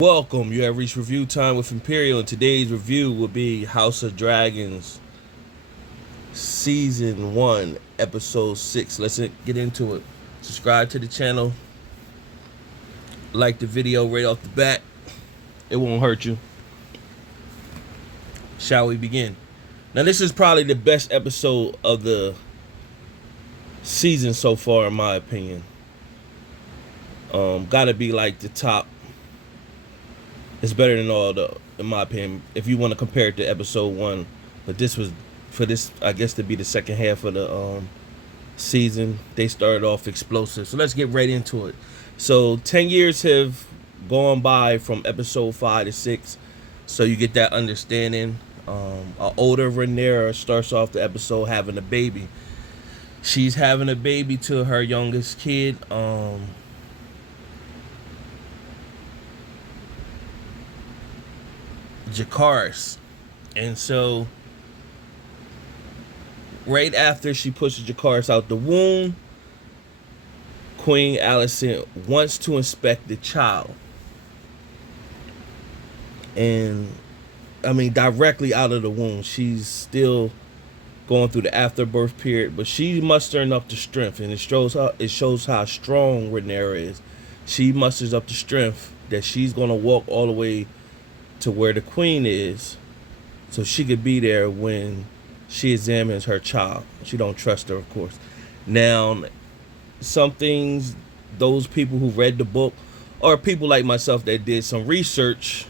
Welcome. You have reached review time with Imperial, and today's review will be House of Dragons Season 1, Episode 6. Let's get into it. Subscribe to the channel, like the video right off the bat. It won't hurt you. Shall we begin? Now, this is probably the best episode of the season so far, in my opinion. Gotta be like the top. It's better than all the, in my opinion, if you want to compare it to episode 1. But this was, for this, I guess, to be the second half of the season. They started off explosive. So let's get right into it. So 10 years have gone by from episode 5 to 6. So you get that understanding. An older Rhaenyra starts off the episode having a baby. She's having a baby to her youngest kid. Jakaris. And so right after she pushes Jakaris out the womb, Queen Alicent wants to inspect the child. And I mean, directly out of the womb. She's still going through the afterbirth period, but she's mustering up the strength, and it shows how strong Rhaenyra is. She musters up the strength that she's gonna walk all the way to where the queen is, so she could be there when she examines her child. She don't trust her, of course. Now, some things, those people who read the book, or people like myself that did some research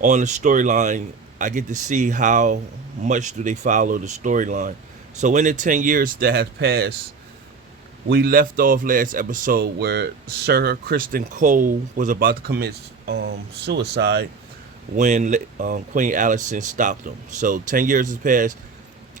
on the storyline, I get to see how much do they follow the storyline. So in the 10 years that has passed, we left off last episode where Sir Criston Cole was about to commit suicide when Queen Alicent stopped him. So 10 years has passed.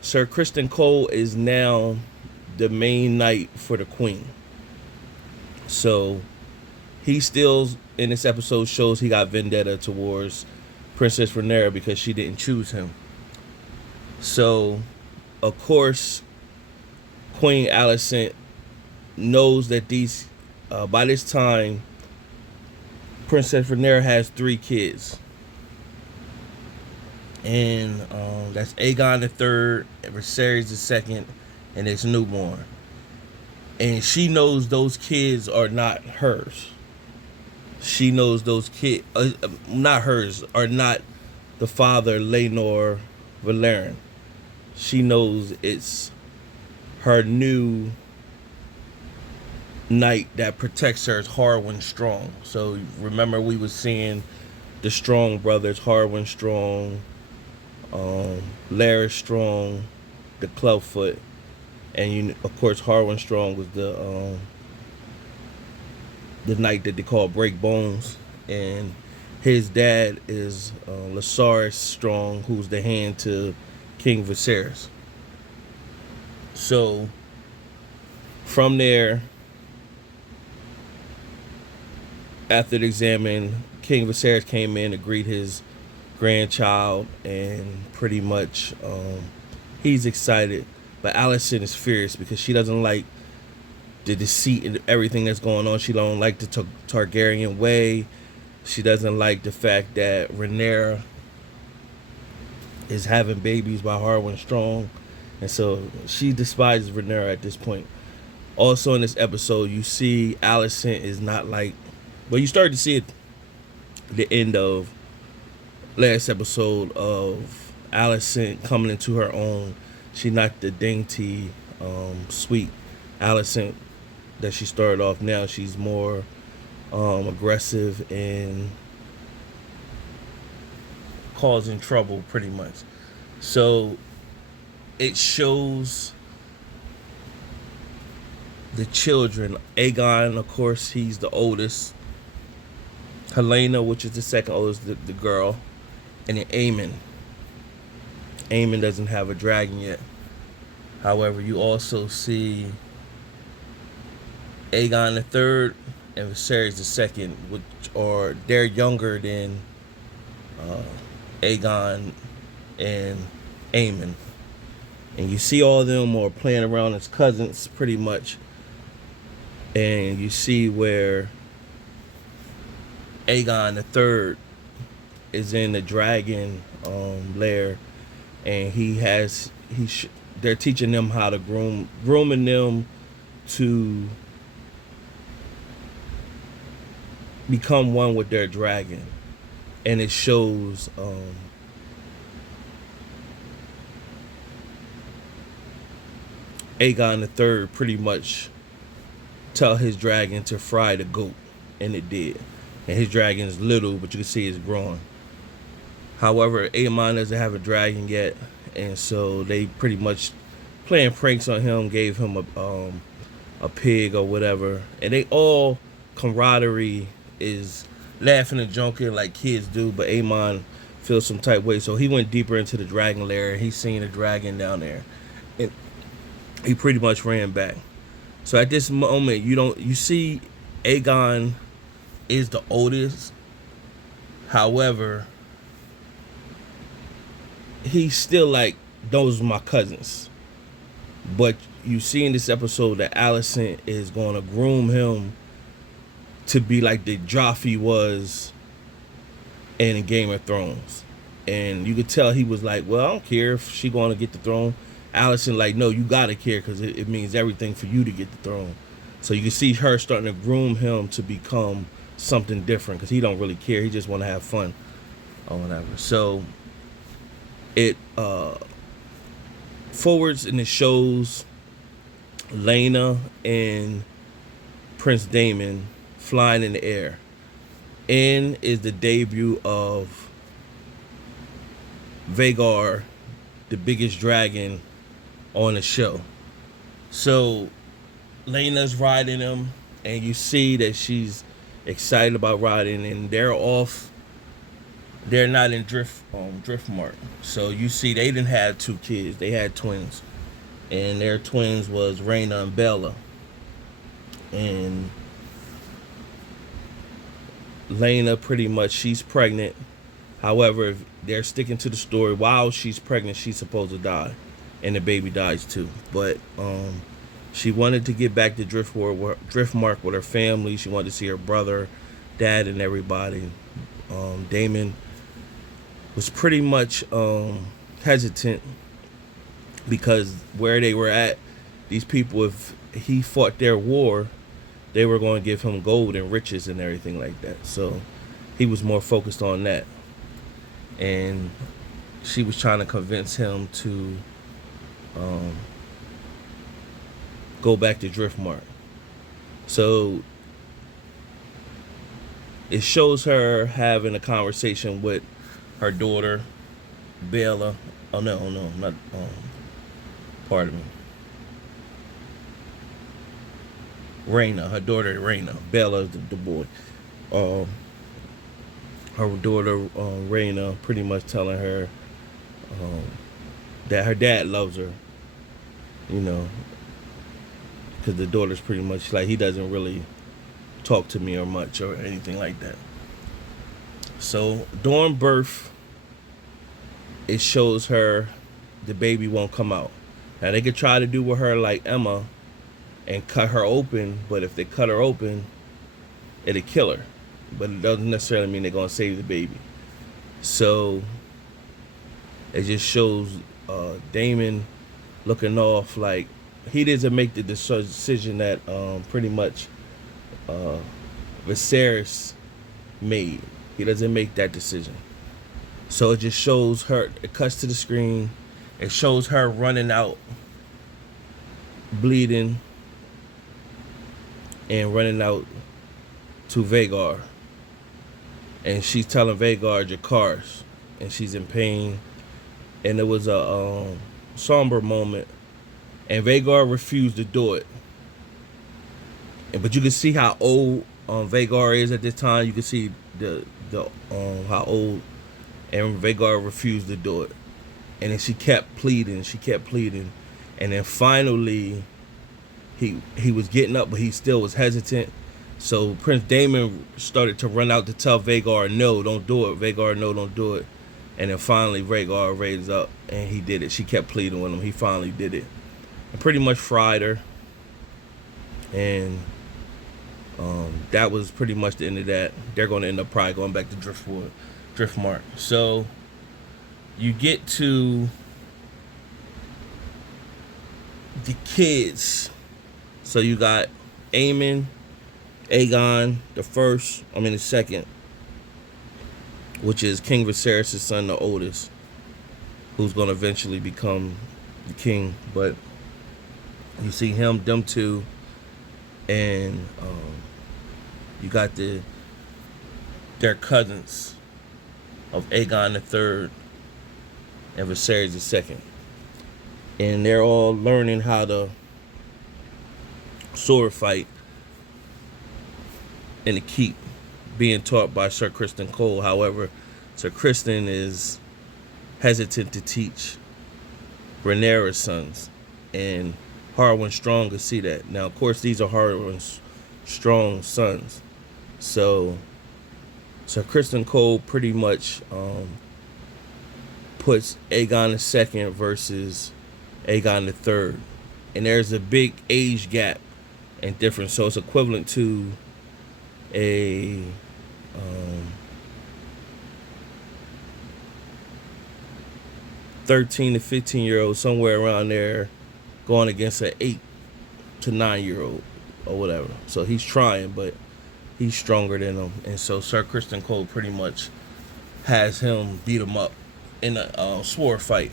Sir Criston Cole is now the main knight for the queen. So he still, in this episode, shows he got vendetta towards Princess Rhaenyra because she didn't choose him. So, of course, Queen Alicent knows that these, by this time, Princess Rhaenyra has 3 kids. And that's Aegon the Third, Viserys the Second, and his newborn. And she knows those kids are not hers. She knows those kids, not hers, are not the father, Laenor Valerian. She knows it's her new knight that protects her, is Harwin Strong. So remember, we were seeing the Strong brothers, Harwin Strong, Larys Strong, the Clubfoot, and of course Harwin Strong was the knight that they call Break Bones, and his dad is Lasaris Strong, who's the hand to King Viserys. So from there, after the exam, King Viserys came in to greet his grandchild, and pretty much he's excited, but Alicent is fierce because she doesn't like the deceit and everything that's going on. She don't like the Targaryen way. She doesn't like the fact that Rhaenyra is having babies by Harwin Strong, and so she despises Rhaenyra at this point. Also in this episode, you see Alicent is not like, well, you start to see it the end of last episode of Alicent coming into her own. She not the dainty, sweet Alicent that she started off. Now she's more aggressive and causing trouble, pretty much. So it shows the children. Aegon, of course, he's the oldest. Helena, which is the second oldest, the girl. And then Aemon. Aemon doesn't have a dragon yet. However, you also see Aegon the Third and Viserys the Second, which are, they're younger than Aegon and Aemon. And you see all of them are playing around as cousins, pretty much. And you see where Aegon the third is in the dragon lair, and they're teaching them how to grooming them to become one with their dragon, and it shows Aegon the third pretty much tell his dragon to fry the goat, and it did. And his dragon is little, but you can see it's growing. However, Aemon doesn't have a dragon yet, and so they pretty much playing pranks on him, gave him a pig or whatever, and they all camaraderie is laughing and joking like kids do, but Aemon feels some type way, so he went deeper into the dragon lair, and he seen a dragon down there, and he pretty much ran back. So at this moment, you see Aegon is the oldest. However, he's still like, those are my cousins. But you see in this episode that Alicent is going to groom him to be like the Joffrey was in Game of Thrones. And you could tell he was like, well, I don't care if she going to get the throne. Alicent like, no, you got to care because it means everything for you to get the throne. So you can see her starting to groom him to become something different because he don't really care. He just want to have fun or whatever. So it forwards and it shows Lena and Prince Daemon flying in the air. And is the debut of Vhagar, the biggest dragon on the show. So Lena's riding him, and you see that she's excited about riding, and they're off. They're not in Driftmark. So you see they didn't have two kids, they had twins. And their twins was Rhaena and Bella. And Lena pretty much, she's pregnant. However, if they're sticking to the story, while she's pregnant, she's supposed to die. And the baby dies too. But she wanted to get back to Driftmark with her family. She wanted to see her brother, dad, and everybody. Daemon was pretty much hesitant because where they were at, these people, if he fought their war, they were going to give him gold and riches and everything like that. So he was more focused on that. And she was trying to convince him to go back to Driftmark. So it shows her having a conversation with her daughter, Bella. Oh no, not pardon me. Rhaena, her daughter Rhaena. Bella, the boy. Her daughter Rhaena pretty much telling her that her dad loves her, you know, because the daughter's pretty much like, he doesn't really talk to me or much or anything like that. So during birth, it shows her the baby won't come out. Now they could try to do with her like Emma and cut her open, but if they cut her open, it'll kill her. But it doesn't necessarily mean they're gonna save the baby. So it just shows Daemon looking off like he doesn't make the decision that pretty much Viserys made. He doesn't make that decision. So it just shows her, it cuts to the screen, it shows her running out, bleeding, and running out to Vhagar. And she's telling Vhagar, Jakars, and she's in pain. And it was a somber moment. And Vhagar refused to do it. But you can see how old Vhagar is at this time. You can see the how old, and Vhagar refused to do it. And then she kept pleading, and then finally he was getting up, but he still was hesitant. So Prince Daemon started to run out to tell Vhagar, no, don't do it. Vhagar, no, don't do it. And then finally Vhagar raised up and he did it. She kept pleading with him. He finally did it. And pretty much fried her. And That was pretty much the end of that. They're going to end up probably going back to Driftmark. So you get to the kids. So you got Aegon the second, which is King Viserys' son, the oldest, who's going to eventually become the king. But you see them two, and you got their cousins of Aegon the third and Viserys the second, and they're all learning how to sword fight in the keep, being taught by Sir Criston Cole. However, Sir Criston is hesitant to teach Rhaenyra's sons, and Harwin Strong could see that. Now, of course, these are Harwin Strong's sons, so Sir Criston Cole pretty much puts Aegon II versus Aegon III, and there's a big age gap and difference. So it's equivalent to a 13 to 15-year-old, somewhere around there, going against an 8 to 9-year-old or whatever. So he's trying, but he's stronger than him, and so Sir Criston Cole pretty much has him beat him up in a sword fight.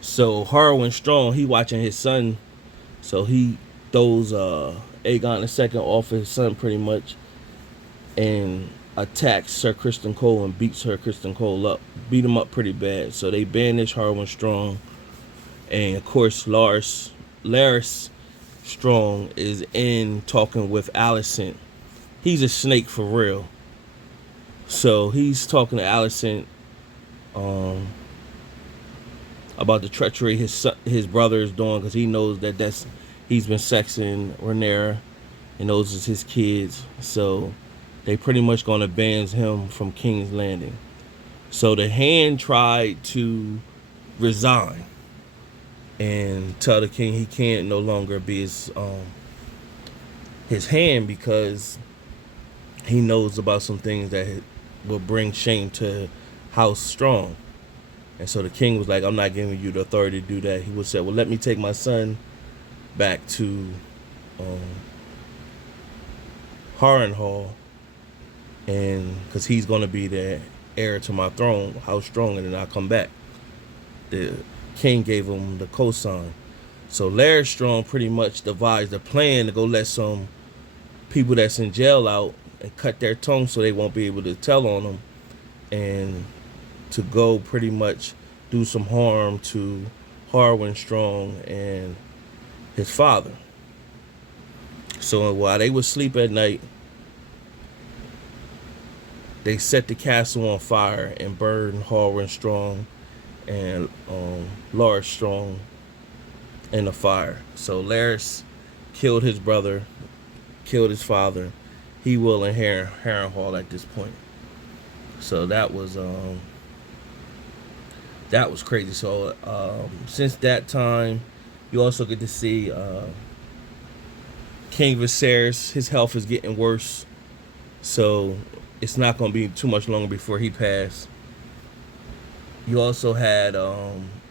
So Harwin Strong, he watching his son, so he throws Aegon II off his son pretty much, and attacks Sir Criston Cole and beats Sir Criston Cole up, beat him up pretty bad. So they banish Harwin Strong, and of course Larys Strong is in talking with Alicent. He's a snake for real. So he's talking to Alicent about the treachery his brother is doing, because he knows he's been sexing Rhaenyra, and those is his kids. So they pretty much gonna ban him from King's Landing. So the Hand tried to resign and tell the king he can't no longer be his hand, because he knows about some things that will bring shame to House Strong. And so the king was like, I'm not giving you the authority to do that. He would say, well, let me take my son back to Harrenhal, and because he's going to be the heir to my throne, House Strong, and then I'll come back. The king gave him the cosign. So Larry Strong pretty much devised a plan to go let some people that's in jail out and cut their tongue so they won't be able to tell on them, and to go pretty much do some harm to Harwin Strong and his father. So while they would sleep at night, they set the castle on fire and burned Harwin Strong and Larys Strong in the fire. So Larys killed his brother, killed his father. He will inherit Harrenhal at this point. So that was crazy. So since that time, you also get to see King Viserys. His health is getting worse, so it's not going to be too much longer before he passed. You also had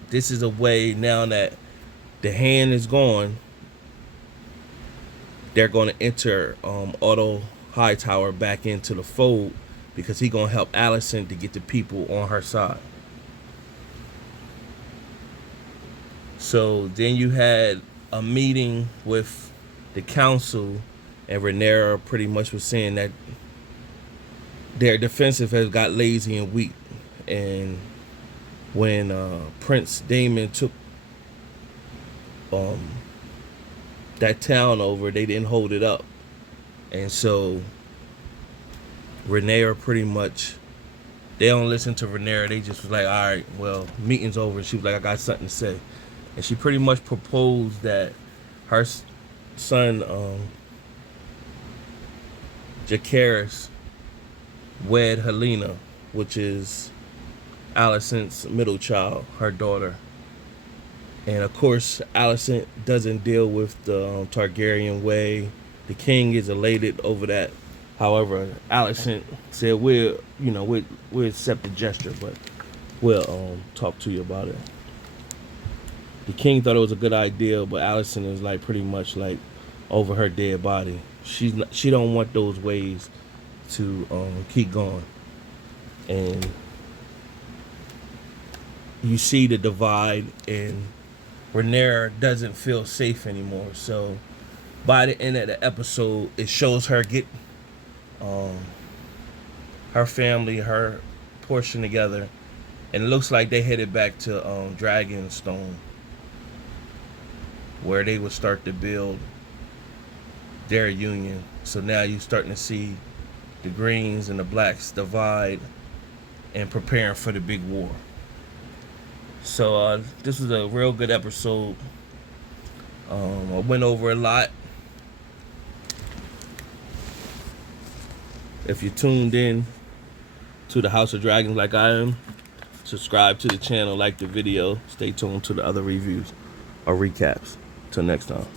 this is a way now that the Hand is gone. They're going to enter Otto Hightower back into the fold, because he's going to help Alicent to get the people on her side. So then you had a meeting with the council, and Rhaenyra pretty much was saying that their defensive has got lazy and weak. And when Prince Daemon took that town over, they didn't hold it up. And so Rhaenyra pretty much, they don't listen to Rhaenyra. They just was like, all right, well, meeting's over. She was like, I got something to say. And she pretty much proposed that her son, Jacaerys, wed Helena, which is Alicent's middle child, her daughter. And of course, Alicent doesn't deal with the Targaryen way The king is elated over that. However, Alicent said we'll accept the gesture, but we'll talk to you about it. The king thought it was a good idea, but Alicent is like pretty much like over her dead body. She don't want those ways to keep going, and you see the divide, and Rhaenyra doesn't feel safe anymore. So by the end of the episode, it shows her get um, her family, her portion together, and it looks like they headed back to Dragonstone, where they would start to build their union. So now you're starting to see the greens and the blacks divide and preparing for the big war. So this was a real good episode. I went over a lot. If you tuned in to the House of Dragons like I am, subscribe to the channel, like the video, stay tuned to the other reviews or recaps. Till next time.